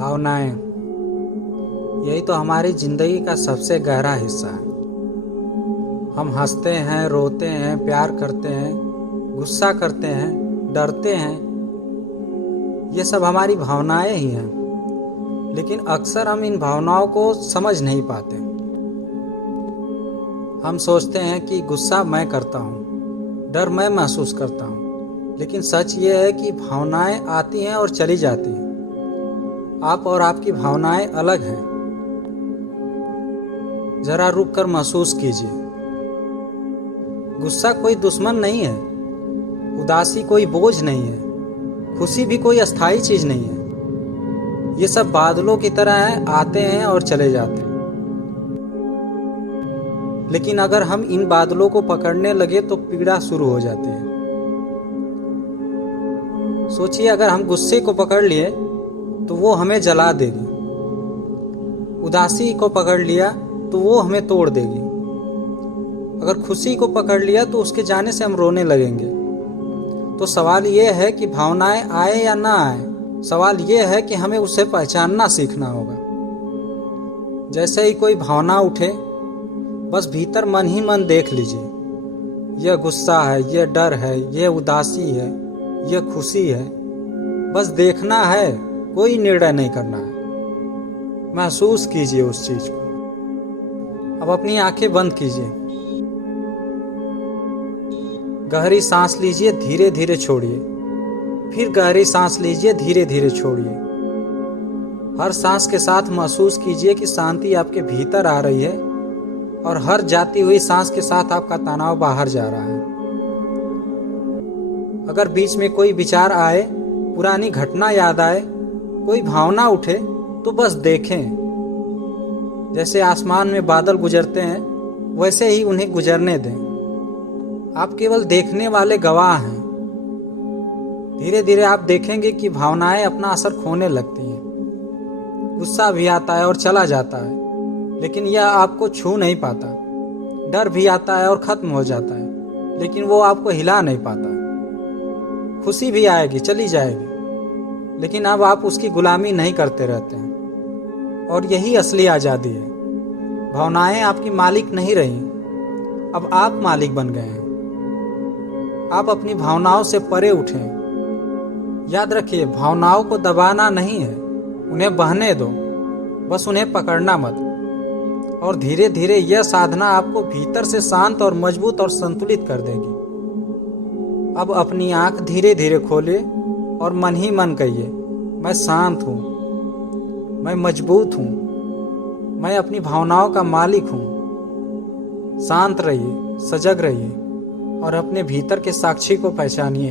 भावनाएं, यही तो हमारी जिंदगी का सबसे गहरा हिस्सा है। हम हंसते हैं, रोते हैं, प्यार करते हैं, गुस्सा करते हैं, डरते हैं। ये सब हमारी भावनाएं ही हैं, लेकिन अक्सर हम इन भावनाओं को समझ नहीं पाते। हम सोचते हैं कि गुस्सा मैं करता हूँ, डर मैं महसूस करता हूँ, लेकिन सच ये है कि भावनाएं आती हैं और चली जाती हैं। आप और आपकी भावनाएं अलग हैं। जरा रुक कर महसूस कीजिए। गुस्सा कोई दुश्मन नहीं है, उदासी कोई बोझ नहीं है, खुशी भी कोई अस्थाई चीज नहीं है। ये सब बादलों की तरह हैं, आते हैं और चले जाते हैं। लेकिन अगर हम इन बादलों को पकड़ने लगे तो पीड़ा शुरू हो जाती है। सोचिए, अगर हम गुस्से को पकड़ लिए तो वो हमें जला देगी, उदासी को पकड़ लिया तो वो हमें तोड़ देगी, अगर खुशी को पकड़ लिया तो उसके जाने से हम रोने लगेंगे। तो सवाल ये है कि भावनाएं आए या ना आए, सवाल ये है कि हमें उसे पहचानना सीखना होगा। जैसे ही कोई भावना उठे, बस भीतर मन ही मन देख लीजिए, यह गुस्सा है, यह डर है, यह उदासी है, यह खुशी है। बस देखना है, कोई निर्णय नहीं करना है। महसूस कीजिए उस चीज को। अब अपनी आंखें बंद कीजिए, गहरी सांस लीजिए, धीरे धीरे छोड़िए, फिर गहरी सांस लीजिए, धीरे धीरे छोड़िए। हर सांस के साथ महसूस कीजिए कि शांति आपके भीतर आ रही है और हर जाती हुई सांस के साथ आपका तनाव बाहर जा रहा है। अगर बीच में कोई विचार आए, पुरानी घटना याद आए, कोई भावना उठे, तो बस देखें। जैसे आसमान में बादल गुजरते हैं, वैसे ही उन्हें गुजरने दें। आप केवल देखने वाले गवाह हैं। धीरे धीरे आप देखेंगे कि भावनाएं अपना असर खोने लगती हैं। गुस्सा भी आता है और चला जाता है, लेकिन यह आपको छू नहीं पाता। डर भी आता है और खत्म हो जाता है, लेकिन वो आपको हिला नहीं पाता। खुशी भी आएगी, चली जाएगी, लेकिन अब आप उसकी गुलामी नहीं करते रहते हैं। और यही असली आज़ादी है। भावनाएं आपकी मालिक नहीं रही, अब आप मालिक बन गए हैं। आप अपनी भावनाओं से परे उठें। याद रखिए, भावनाओं को दबाना नहीं है, उन्हें बहने दो, बस उन्हें पकड़ना मत। और धीरे धीरे यह साधना आपको भीतर से शांत और मजबूत और संतुलित कर देगी। अब अपनी आंख धीरे धीरे खोलिए और मन ही मन कहिए, मैं शांत हूँ, मैं मजबूत हूँ, मैं अपनी भावनाओं का मालिक हूँ। शांत रहिए, सजग रहिए और अपने भीतर के साक्षी को पहचानिए।